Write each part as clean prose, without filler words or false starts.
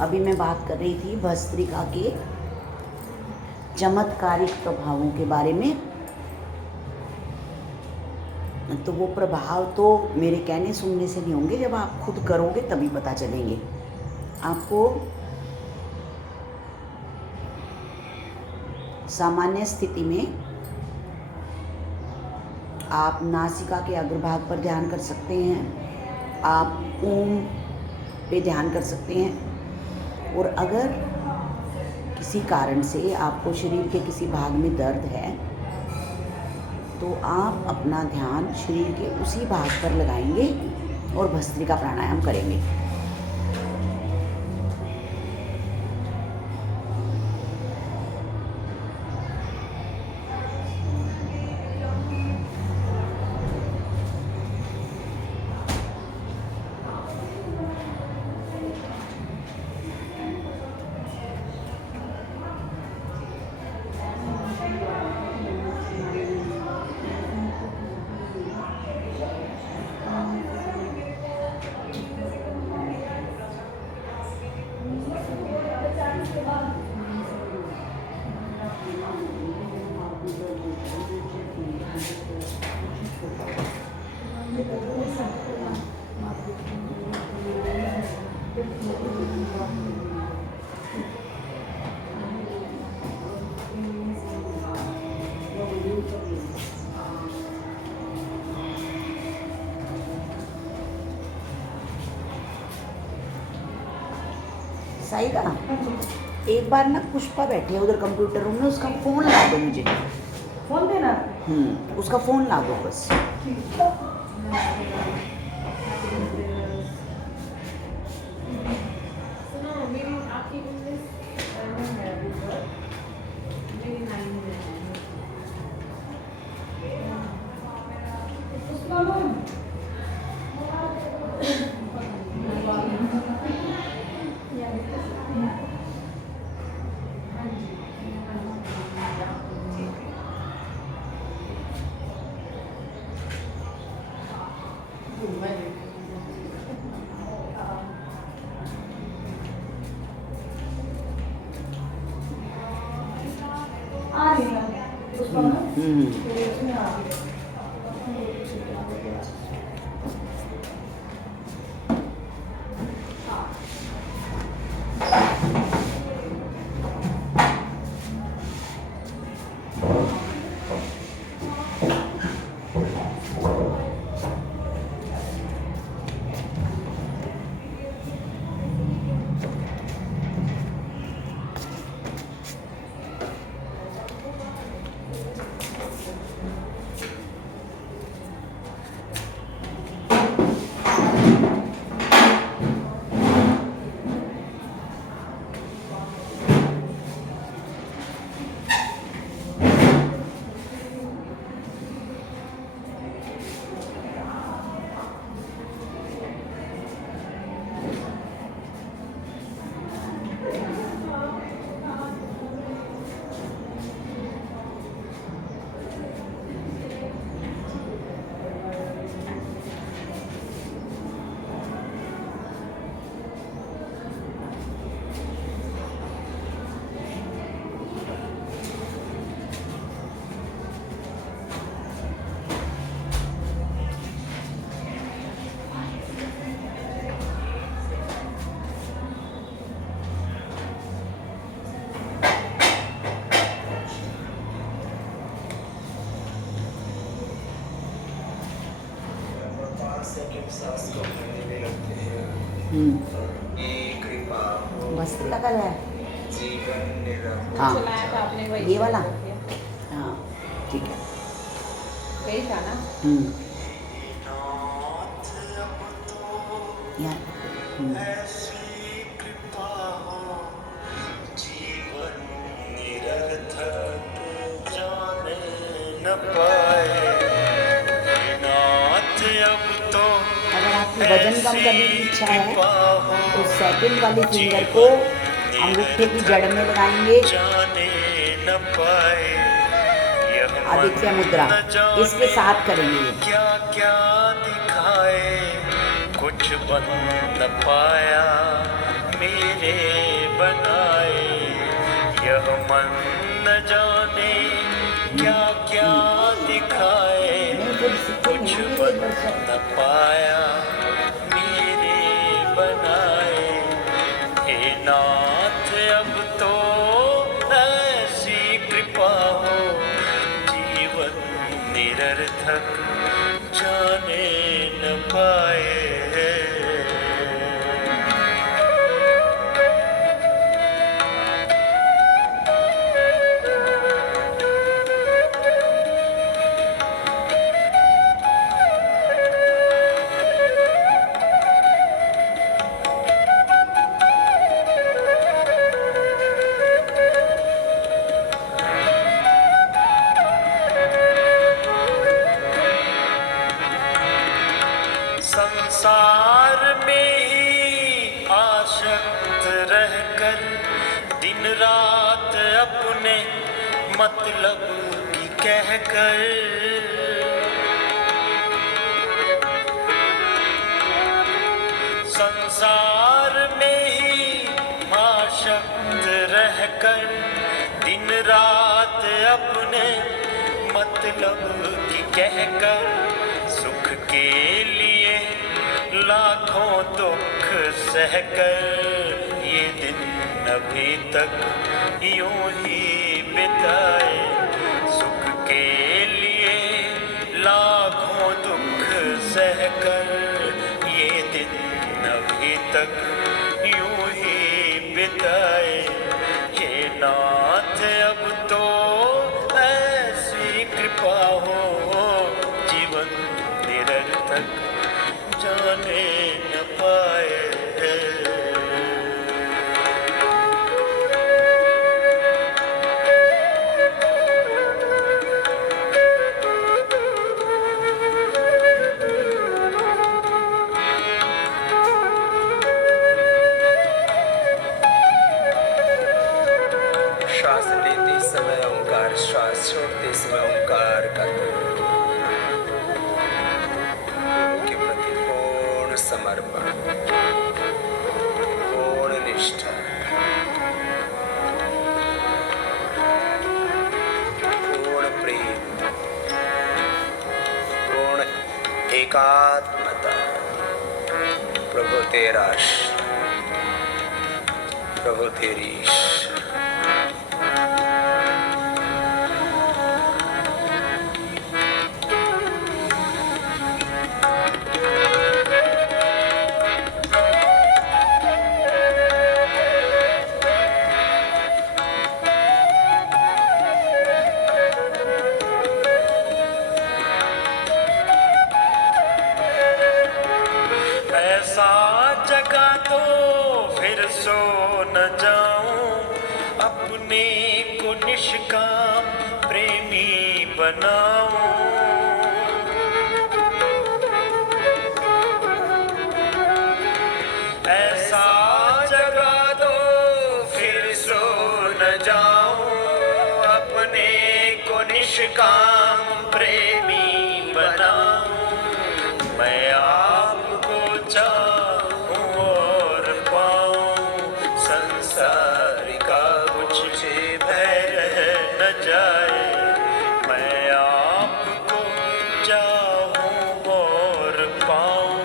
अभी मैं बात कर रही थी भस्त्रिका के चमत्कारिक प्रभावों के बारे में। तो वो प्रभाव तो मेरे कहने सुनने से नहीं होंगे, जब आप खुद करोगे तभी पता चलेंगे आपको। सामान्य स्थिति में आप नासिका के अग्रभाग पर ध्यान कर सकते हैं, आप ओम पे ध्यान कर सकते हैं। और अगर किसी कारण से आपको शरीर के किसी भाग में दर्द है तो आप अपना ध्यान शरीर के उसी भाग पर लगाएंगे और भस्त्रिका प्राणायाम करेंगे। सही कहा। एक बार ना पुष्पा बैठी है उधर कंप्यूटर रूम में, उसका फ़ोन ला दो मुझे। फोन देना? उसका फ़ोन ला दो बस। सुनो, मेरी आपकी इंग्लिश में है अभी तक, मेरी 9 में है। उसका लोन आ रही है उसका उसमें आ रही है। सांस को भरने में लगते हैं। ये कृपा हो भस्त्रिका का है जीवन निरंतर। हाँ। चलाया था आपने वही ये वाला? कर दिया। हाँ ठीक है। वही था ना? नाथ अब तो यार ऐसी कृपा हो जीवन निरर्थक जाने न पाए। नाथ अब तो अगर आपकी वजन कम करने की इच्छा है तो सेकंड वाली फिंगर को अंगूठे की जड़ में लगाएंगे। जाने न पाए। यह आदित्य मुद्रा इसके साथ करेंगे ये। क्या क्या दिखाए कुछ बन न पाया मेरे बनाए, यह मन न जाने क्या क्या दिखाए, कुछ बन न पाया मेरे बनाए। हे नाथ अब तो ऐसी कृपा हो, जीवन निरर्थक जाने न पाए। संसार में ही आसक्त रहकर दिन रात अपने मतलब की कहकर, संसार में ही आसक्त रहकर दिन रात अपने मतलब की कहकर, सुख के लिए लाखों दुख सहकर ये दिन अभी तक यूं ही बिताए। सुख के लिए लाखों दुख सहकर ये दिन अभी तक यूं ही बिताए। हे नाथ अब तो ऐसी कृपा हो, जीवन निरर्थक जाने न पाए। श्वास लेते समय ओंकार, श्वास छोड़ते समय ओंकार का के प्रति पूर्ण समर्पण, पूर्ण निष्ठा, पूर्ण प्रेम, पूर्ण एकात्मता। प्रभु तेरा, प्रभु तेरी। ऐसा जगा तो फिर सो न जाऊं, अपने को निष्काम प्रेमी बनाऊं। ऐसा जगा दो फिर सो न जाऊं, अपने को निष्काम प्रेमी बनाऊं। मैं आपको चाहूं और पाऊं, संसार का कुछ भय रह न जाए। मैं आपको चाहूं और पाऊं,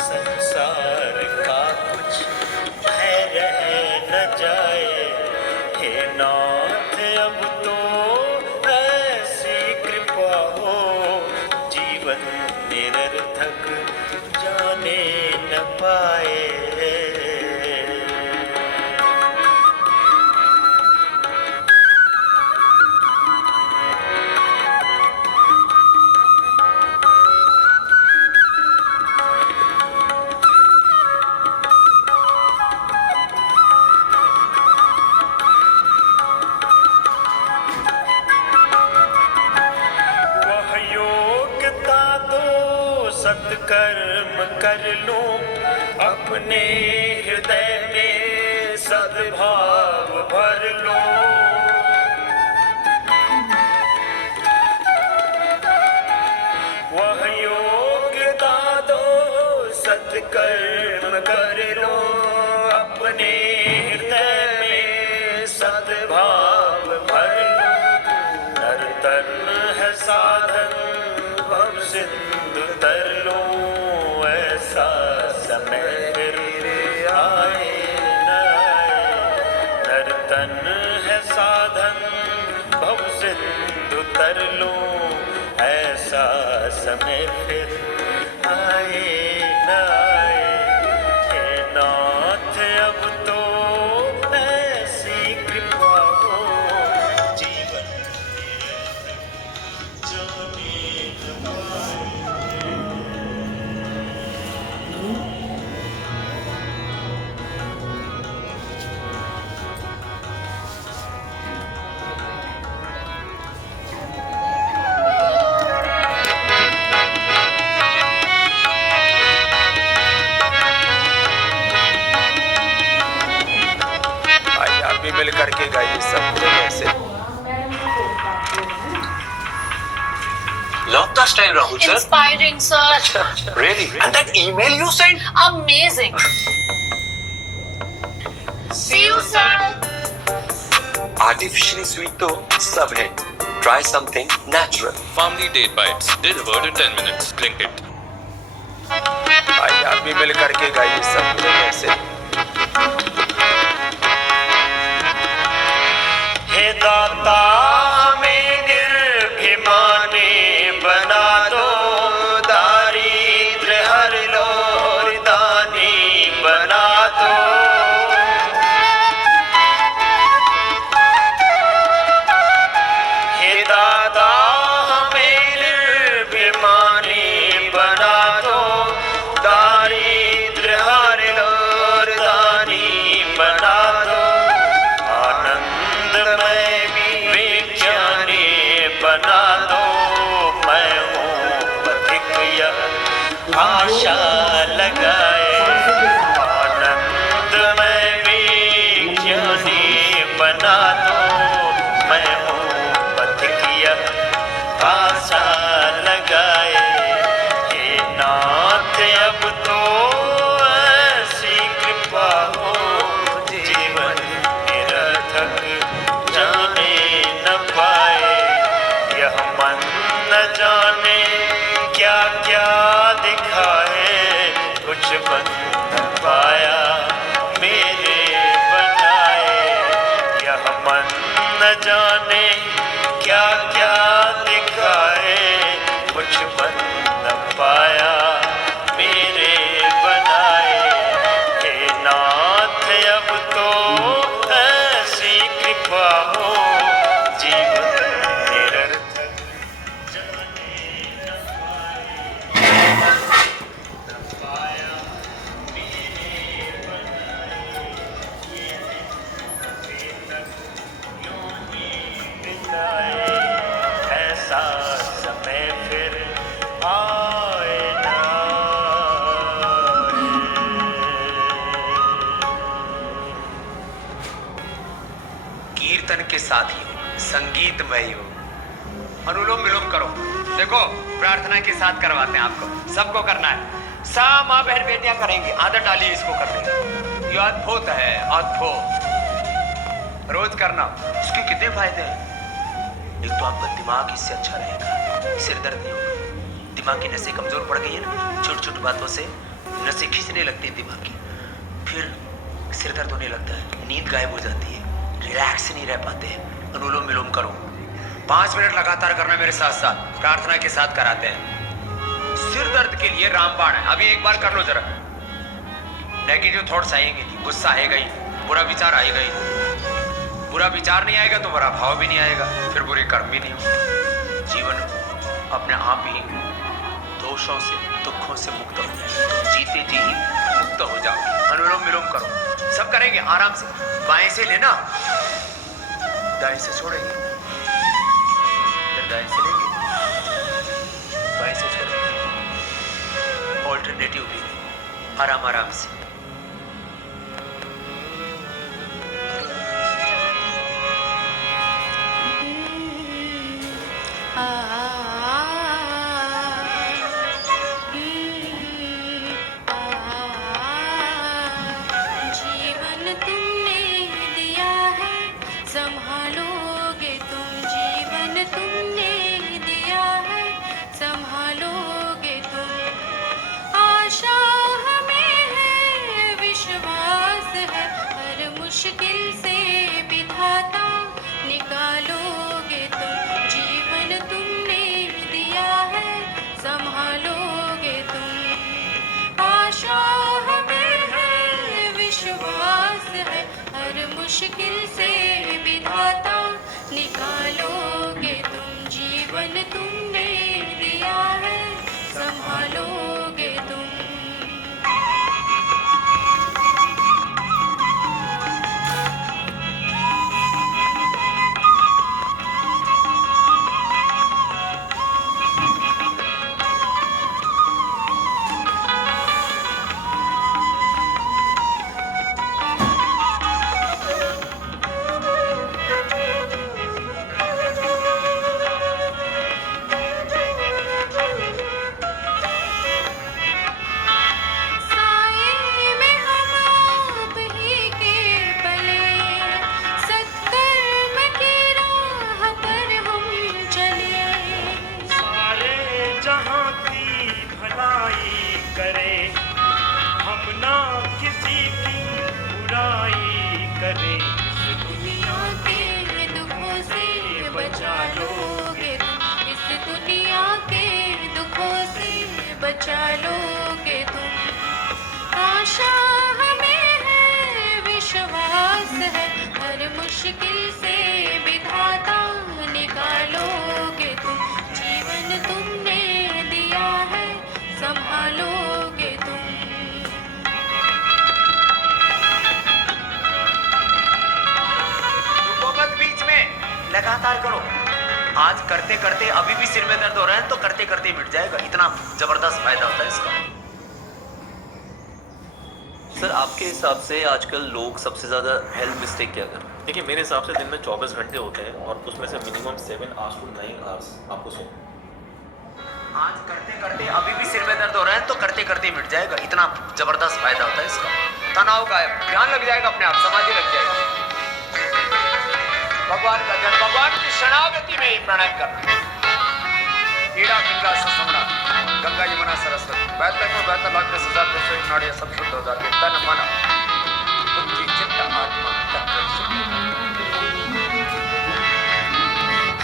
संसार का कुछ भय रह न जाए। हे नाथ अब तो ऐसी कृपा हो, जीवन निरर्थक जाने न पाए। वह योग्यता दो सत्कर्म कर लूं, अपने हृदय में सद्भाव भर लूं। वह योग्यता दो सत्कर्म कर लो, अपने समय फिर आए न आए, हे नाथ अब तो ऐसी कृपा हो, जीवन जाने न पाए। आइए आप भी मिल करके गाइए सब जगह से। मैं इनको बोलता हूँ। Love the style, Rahul sir. Inspiring, sir. Really? And that email you sent? Amazing. See you, sir. Artificially sweet तो सब है. Try something natural. Family Date Bites, delivered in 10 minutes. Drink it. आइए आप भी मिल करके गाइए सब जगह से। हे दाता हमें निर्भिमानी बना दो, दारिद्र्य हर लो और दानी बना दो। हे दाता हमें निर्भिमानी बना दो, दारिद्र्य हर लो और दानी बना दो। आनंदमय विज्ञानी बना दो, मैं हूँ पथिक यह आशा लगाए। आनंदमय विज्ञानी बना दो, मैं हूँ पथिक यह आशा लगाए। हे नाथ अब तो ऐसी कृपा हो, जीवन निरर्थक जाने न पाए। यह मन न जाने क्या क्या दिखाए, कुछ बन न पाया मेरे बनाए। यह मन न जाने क्या क्या दिखाए, कुछ बन न पाया मेरे बनाए। हे नाथ अब तो ऐसी कृपा हो, जीवन निरर्थक जाने न पाया मेरे बनाए। ये दिन तक यूं ही बिताए, ऐसा समय फिर आए न आए। कीर्तन के साथ ही हो, संगीतमय हो। अनुलोम विलोम करो। देखो प्रार्थना के साथ करवाते हैं आपको, सबको करना है। सा माँ बहन बेटियां करेंगे, आदत डालिए इसको करने की। ये अद्भुत है, अद्भुत। रोज करना, इसके कितने फायदे हैं। एक तो आपका दिमाग इससे अच्छा रहेगा, सिर दर्द नहीं होगा। दिमाग की नसें कमजोर पड़ गई है ना, छोटी छोटी बातों से नसें खींचने लगती है दिमाग की, फिर सिर दर्द होने लगता है, नींद गायब हो जाती है, रिलैक्स नहीं रह पाते हैं। अनुलोम विलोम करो, 5 मिनट लगातार करना मेरे साथ साथ, प्रार्थना के साथ कराते हैं। सिर दर्द के लिए रामबाण है, अभी एक बार कर लो जरा। नेगेटिव थॉट्स आएंगे नहीं, गुस्सा आएगा ही, बुरा विचार आएगा ही। बुरा विचार नहीं आएगा तो बुरा भाव भी नहीं आएगा, फिर बुरे कर्म भी नहीं होंगे। जीवन अपने आप ही दोषों से, दुखों से मुक्त हो जाए। तुम जीते जी ही मुक्त हो जाओ। अनुलोम विलोम करो, सब करेंगे आराम से। बाएं से लेना, दाएं से छोड़ेंगे, फिर दाएं से लेंगे, बाएं से छोड़ेंगे। ऑल्टरनेटिव भी आराम आराम से। जीवन तुमने दिया है, संभालोगे तुम। जीवन तुमने दिया है, संभालोगे तुम। आशा हमें है मुश्किल से विधाता निकालोगे तुम, जीवन तुमने दिया है संभालोगे तुम। साए में हम आप ही के पले, सत्कर्म की राह पर हम चले। सारे जहां की भलाई करे, हम ना किसी की बुराई करे। इस दुनिया के दुखों से बचा लोगे तुम, इस दुनिया के दुखों से बचा लोगे तुम। आशा हमें है, विश्वास है, हर मुश्किल से विधाता निकालोगे तुम, जीवन तुमने दिया है संभालोगे तुम। रुको मत बीच में, लगातार करो। आज करते करते अभी भी सिर में दर्द हो रहा है तो करते करते मिट जाएगा। इतना जबरदस्त फायदा होता है इसका। सर आपके हिसाब से आजकल लोग सबसे ज़्यादा हेल्थ मिस्टेक क्या कर रहे हैं? देखिए मेरे हिसाब से दिन में 24 घंटे होते हैं और उसमें से मिनिमम 7 आवर्स टू 9 आवर्स आपको सो। आज करते करते अभी भी सिर में दर्द हो रहा है तो करते करते मिट जाएगा। इतना जबरदस्त फायदा होता है इसका। तनाव गायब, ध्यान लग जाएगा अपने आप, समाधि लग जाएगी। भगवान का ध्यान, भगवान की शरणागति में ही प्राणायाम करना। ईड़ा गंगा ससमना, गंगा यमुना सरस्वती, बेहतर को बेहतर लाख 10,000 दसों नाड़ियां सब शुद्ध हो जाती है। तन मन बुद्धि चित्त आत्मा तत्व शुद्ध।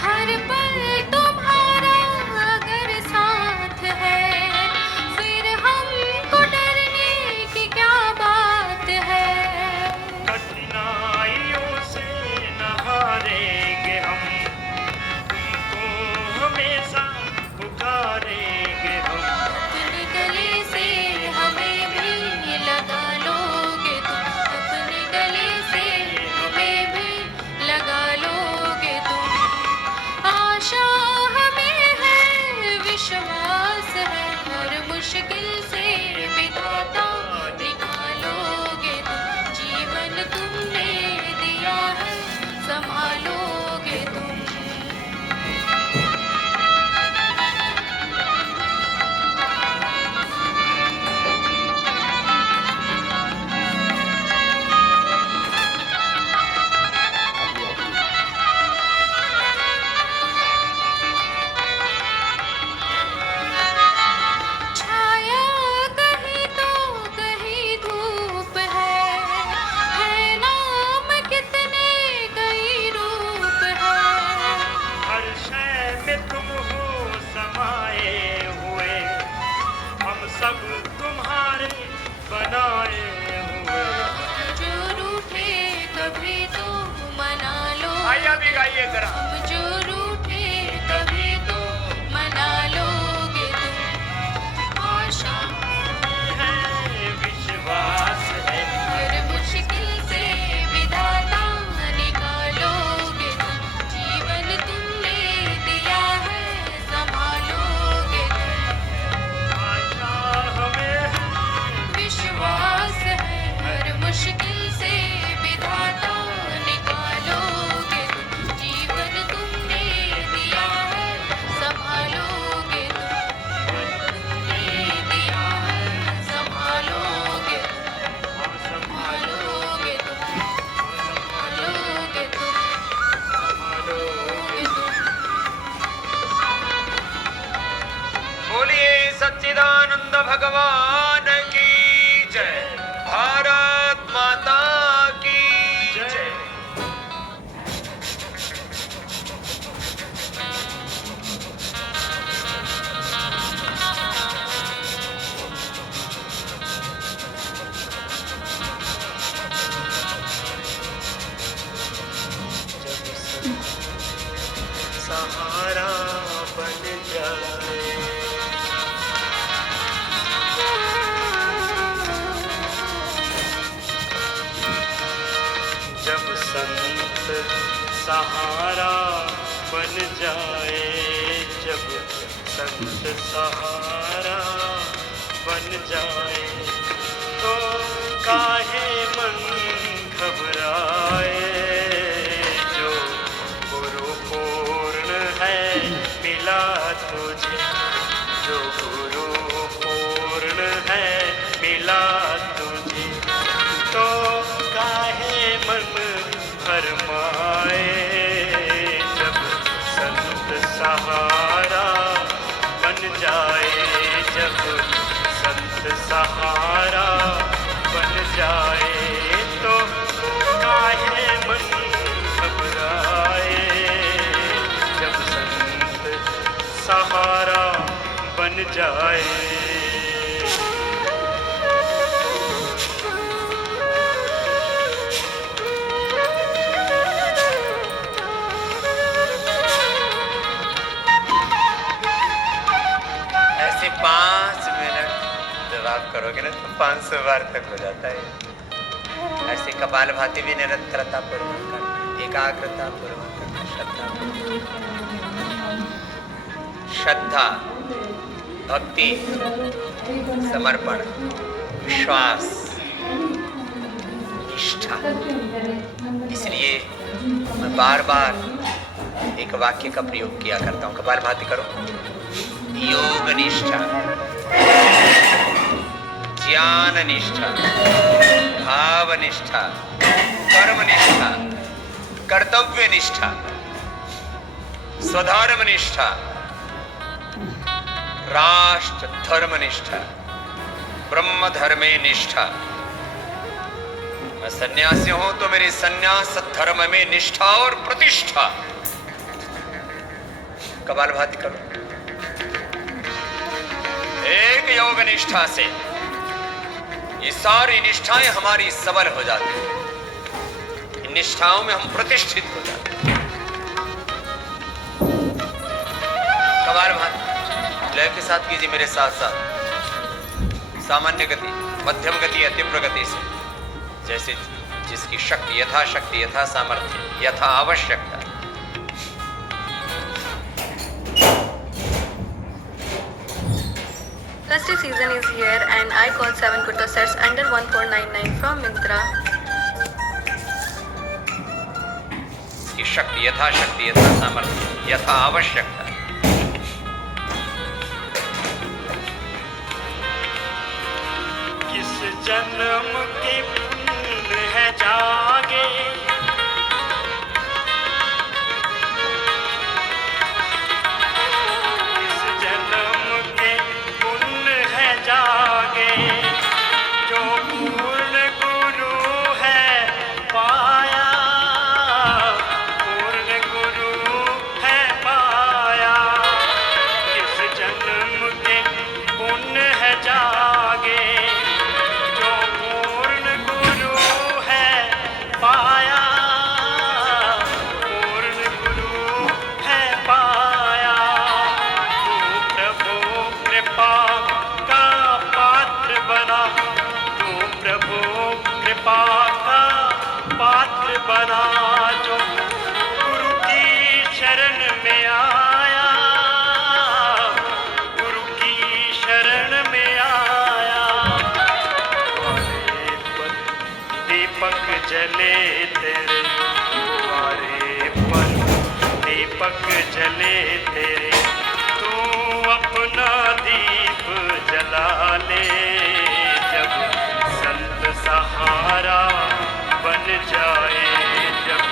हर पल तुम्हारा अगर साथ है, फिर हमको डरने की क्या बात है। कठिनाइयों से न हारेंगे हम, तुमको हमेशा पुकारेंगे हम। अपने गले से हमें भी लगा लोगे तुम, अपने गले से हमें भी लगा लोगे तुम। आशा हमें है, विश्वास है, हर मुश्किल से विधाता निकालोगे तुम, जीवन तुमने दिया है संभालोगे तुम। छाया कहीं तो कहीं धूप है नाम कितने कई रूप है। हर शय में तुम हो समाए हुए, हम सब तुम्हारे बनाए हुए। जो रूठे कभी तो मना लो, आइए अभी गाइए जरा। हम जो रूठे कभी तो मना लोगे तुम। आशा है विश्वास है, हर मुश्किल से विधाता निकालोगे तुम, जीवन तुमने दिया है संभालोगे तुम। आशा हमें है, विश्वास है, हर मुश्किल से विधाता निकालोगे तुम, जीवन तुमने सहारा बन जाए, जब संत सहारा बन जाए, तो काहे मन घबराए। जो गुरु पूर्ण है मिला तुझे, जो गुरु पूर्ण है मिला तुझे, तो काहे मन भरमाए। जब संत सहारा बन जाए, जब संत सहारा बन जाए, तो काहे मन घबराए। जब संत सहारा बन जाए। ऐसे 5 मिनट जब आप करोगे ना तो 500 बार तक हो जाता है। ऐसे कपालभाति भी निरंतरता पूर्वक करना, एकाग्रता पूर्वक करना, श्रद्धा, भक्ति, समर्पण, विश्वास, निष्ठा। इसलिए मैं बार बार एक वाक्य का प्रयोग किया करता हूँ। कपालभाति करो। योग निष्ठा, ज्ञान निष्ठा, भाव निष्ठा, कर्म निष्ठा, कर्तव्य निष्ठा, स्वधर्म निष्ठा, राष्ट्र धर्म निष्ठा, ब्रह्म धर्मे निष्ठा। मैं सन्यासी हूं तो मेरे सन्यास धर्म में निष्ठा और प्रतिष्ठा। कपालभाति करो। एक योग निष्ठा से ये सारी निष्ठाएं हमारी सबल हो जाती हैं। इन निष्ठाओं में हम प्रतिष्ठित हो जाते हैं। कपालभाति लय के साथ कीजिए मेरे साथ साथ। सामान्य गति, मध्यम गति या तीव्र गति से, जैसे जिसकी शक्ति, यथाशक्ति, यथा सामर्थ्य, यथा आवश्यकता। Festive season is here and I got 7 kurta sets under 1499 from Myntra. की शक्ति, यथाशक्ति, यथा सामर्थ्य, यथा आवश्यकता। किस जन्म के पुण्य है जागे, किस जन्म के पुण्य है जागे, जो पूर्ण गुरु है पाया, पूर्ण गुरु है पाया। किस जन्म के पुण्य है जागे, जो पूर्ण गुरु है पाया, पूर्ण गुरु है पाया। तू प्रभु कृपा का पात्र बना, तू प्रभु कृपा का पात्र बना, जो गुरु की शरण में आया, गुरु की शरण में आया। द्वारे पर दीपक जले तेरे, द्वारे पर दीपक जले तेरे, तू अपना दीप जला ले। जब संत सहारा बन जाए, जब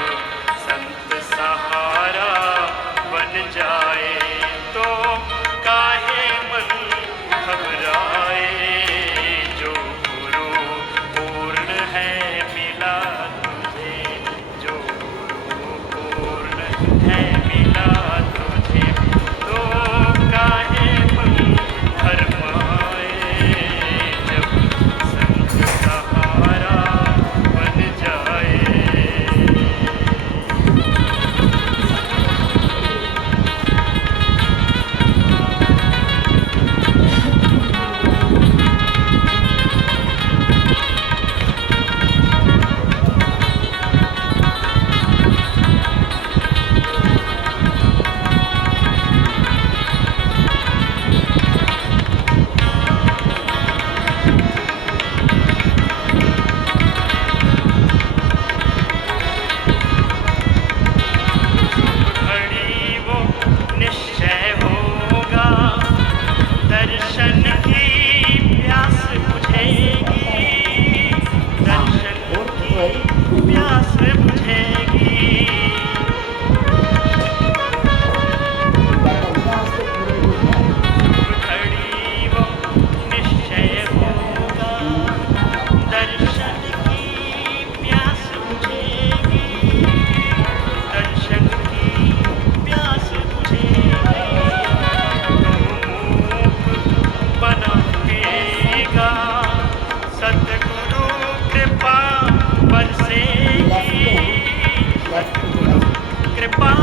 कृपा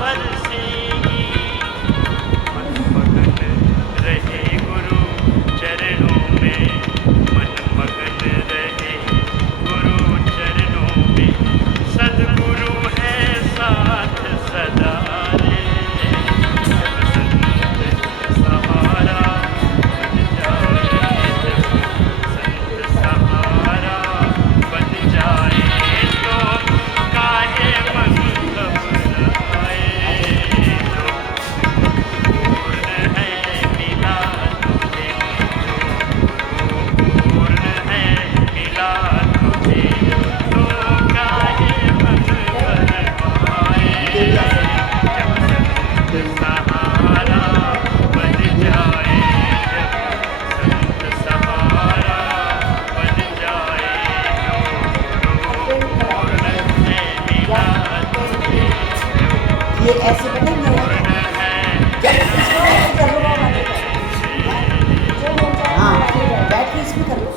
बरसेगी। मन मगन रहे गुरु चरणों में, मन मगन रहे गुरु चरणों में। सद्गुरु है साथ सदा रे, जब संत सहारा बन जाए, जब संत सहारा बन जाए तो काहे मन घबराए। जो पूर्ण है मिला तुझे, जो पूर्ण है मिला तुझे, तो काहे मन घबराए। जब संत सहारा बन जाए, जब संत सहारा बन जाए, जो पूर्ण है मिला तुझे, ये ऐसे बनेंगे पूर्ण है जब इसको ऐसे कर लो हाँ बैठ के इसमें कर लो।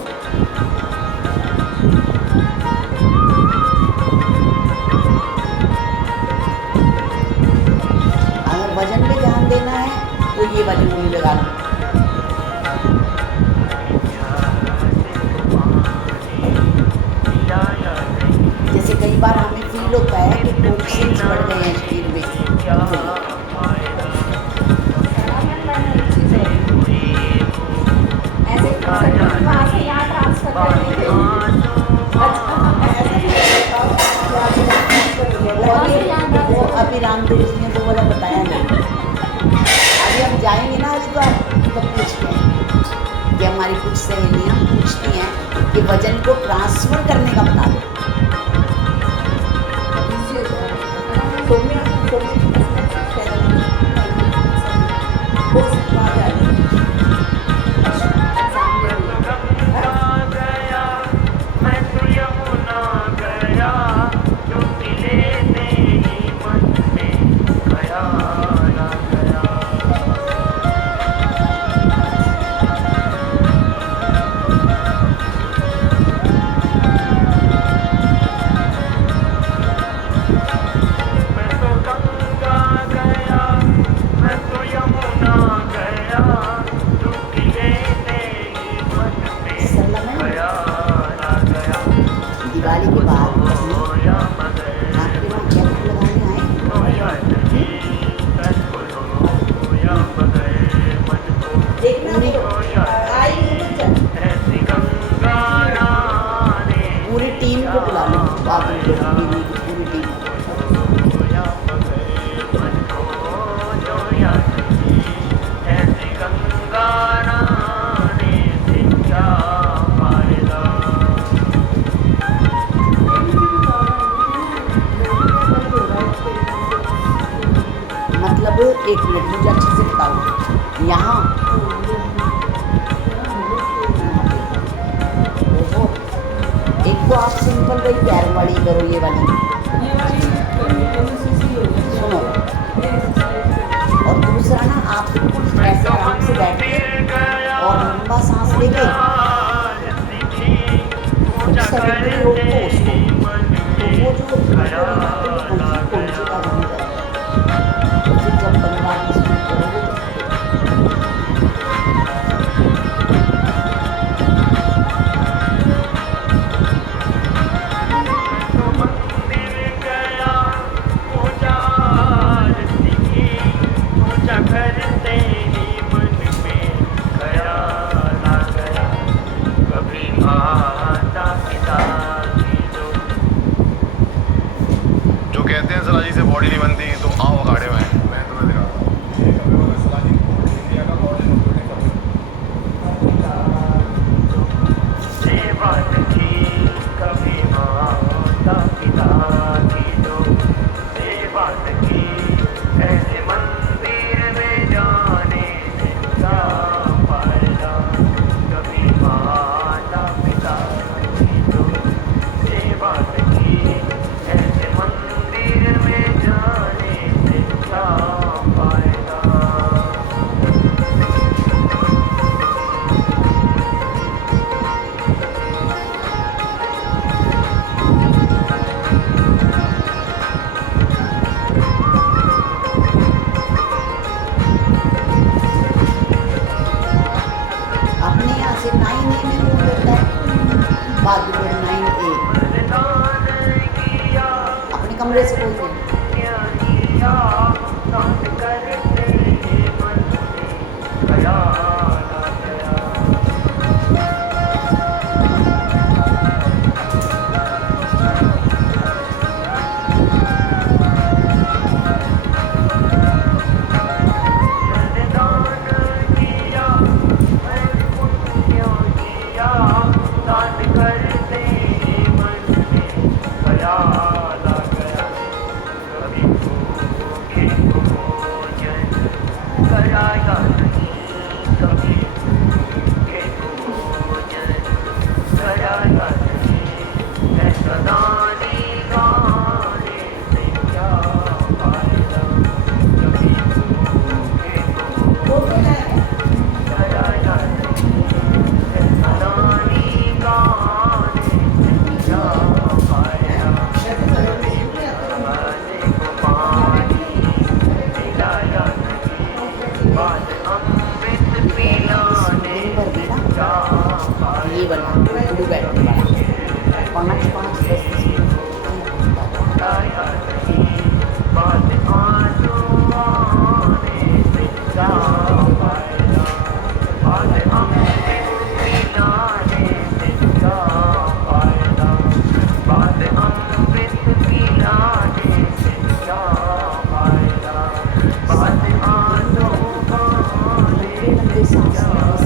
अगर वजन पे ध्यान देना है तो ये वाली मूवी लगा लो। जैसे कई बार हमें फील होता है कि टॉक्सिन्स बढ़ गए हैं शरीर में, वो अभी रामदेव जी ने वो वाला बताया नहीं। अभी हम जाएंगे ना हरिद्वार तो पूछते हैं कि हमारी कुछ सहेलियाँ पूछती हैं कि वजन को ट्रांसफर करने का बता दो। मैं तो यमुना गया, डुबकी लेने ही मन में ख्याल आ गया। मैं तो गंगा गया, मैं तो यमुना गया, डुबकी लेने ही मन में ख्याल आ गया। दिवाली के बाद रोया मगर आपके वहाँ कैंप लगाने आए रोया नहीं, तन को रोया मगर मन को रोया ऐसी गंगा नहाने पूरी टीम को बुला लो। आप पूरी टीम रोया मगर मन को रोया नहीं, ऐसी गंगा नहाने से क्या फायदा। मतलब एक मिनट मुझे अच्छे से बताओ यहाँ ओहो, एक तो आप सिंपल वही पैर वाली करो ये वाली सुनो, और दूसरा ना आप बिल्कुल ऐसे आराम से बैठ के और लंबा सांस लेके उसका बिल्कुल रोको उसको, तो वो जो कौन का बन जाता है। तो फिर जब 15-20 मिनट करोगे मंदिर गया, पूजा आरती की, पूजा करते ही मन में ख्याल आ गया। कभी माता पिता की जो कहते हैं सलाजी से बॉडी नहीं बनती, तुम आओ अखाड़े में, मैं तुम्हें दिखाता हूँ। ये कभी होगा सलाजी की बॉडी इंडिया का बॉडी सेवा की, कभी माता पिता की जो सेवा की, ऐसे मंदिर में जाने से क्या फायदा। कभी माता पिता की जो सेवा की, ऐसे मंदिर में जाने से क्या ये वाला उड़ू बैठने वाला 5-5 10 मिनट लंबे सांस लेने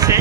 से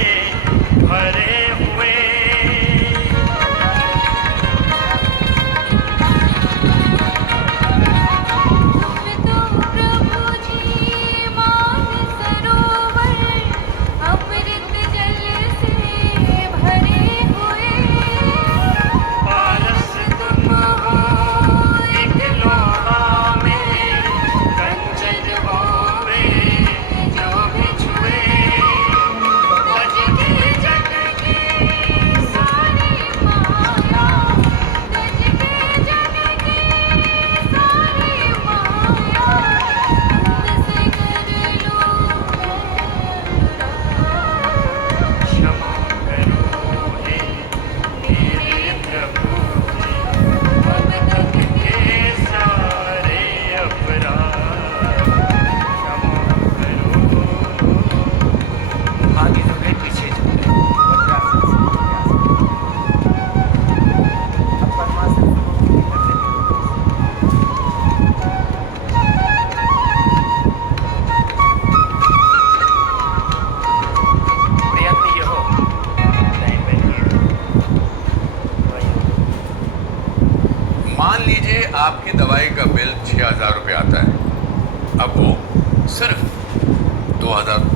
आपकी दवाई का बिल 6,000 रुपये आता है, अब वो सिर्फ 2,000